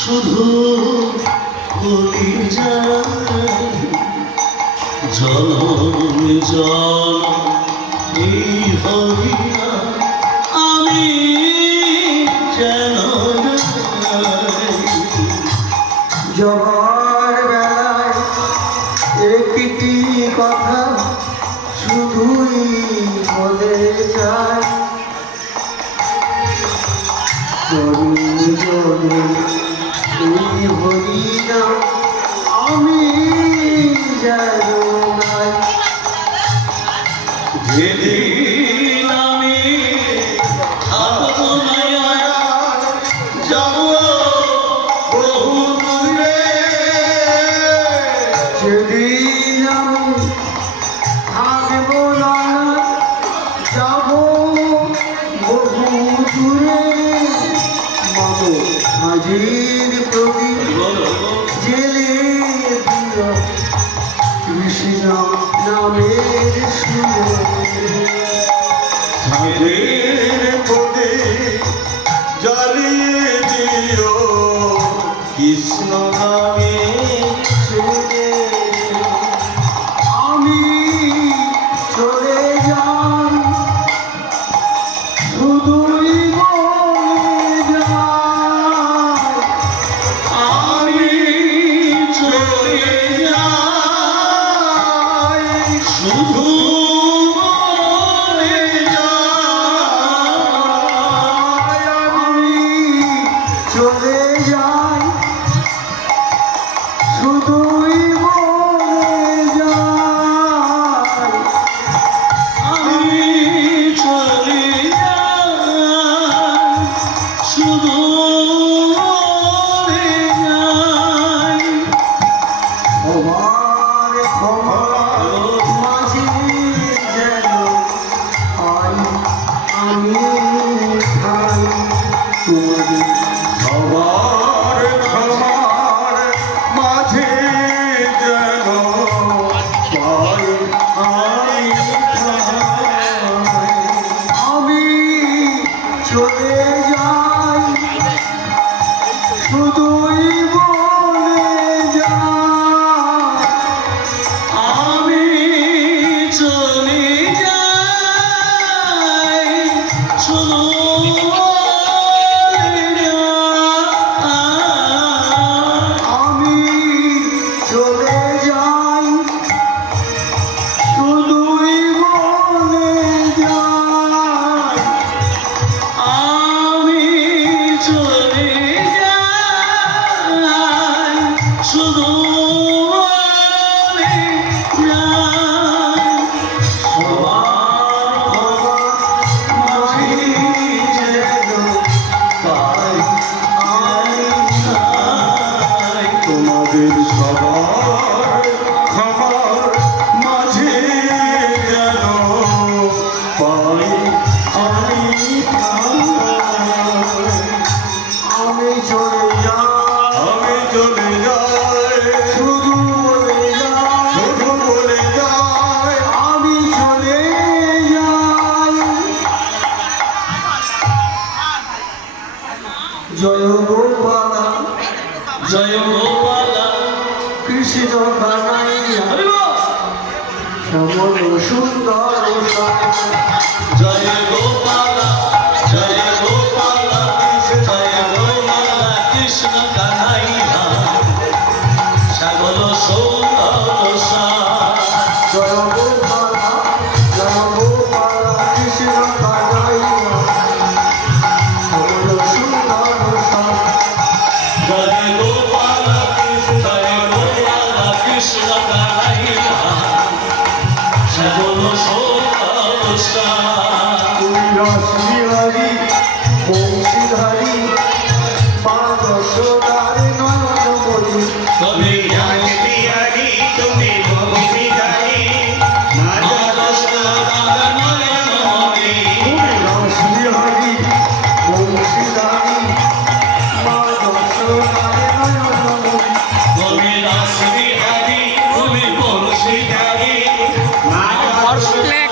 শুধু বলি যায় জনম জনম এই হরিয়া আমি যেন জবার বেলায় একটি কথা শুধুই বলে যায় এই হরিয়া আমি যেন নাই। যেদিন আমি থাকবো না যাব বহু দূরে যেদিন আমি থাকবো না যাব বহু দূরে মাগো মাঝির প্রদীপ জেলে দিও কৃষ্ণ নামের সুরে ছাদের পদে জ্বালিয়ে দিও কৃষ্ণ নামে সুরে আমি চলে যাই শুধুই বলে যাই আমি চলে যাই শুধু বলে যাই আমি চলে যাই শুধুই বলে যাই আমি চলে যাই শুধু বলে যাই আমার খবর মাঝে যেন পাই আমি খাই তোমাদের সবার খামার মাঝে যেন পাই আমি খাই। আমি চলে যাই শুধুই বলে যাই আমি চলে যাই শুধু বলে যাই। আমি চলে যাই শুধুই বলে যাই আমি চলে যাই শুধু বলে যাই সবার মাঝে যেন পাই আমি খাই। তোমাদের সবার খাবার মাঝে যেন পাই আমি খাই। আমি চলে যাই আমি চলে যাই শুধু বলে যাই শুধু বলে যাই আমি চলে যাই জয় গোপালা জয় গোপালা কৃষ্ণ কানাইয়া শ্যামল সুন্দর জয় গোপালা জয় গোপালা জয় গোপালা কৃষ্ণ কানাইয়া শ্যামল সুন্দর জয় গোপালা কৃষ্ণ কানাইয়া শ্যামল সুন্দর জয় গোপালা কৃষ্ণ কানাইয়া শ্যামল সুন্দর রসবিহারী বংশীধারী মা যশোদার নয়ন মণি তুমি রাসবিহারী তুমি বংশীধারী মা যশোদার নয়নমণি। রসবিহারী বংশীধারী মা যশোদার নয়ন মণি তুমি রাসবিহারী তুমি বংশীধারী মা যশোদার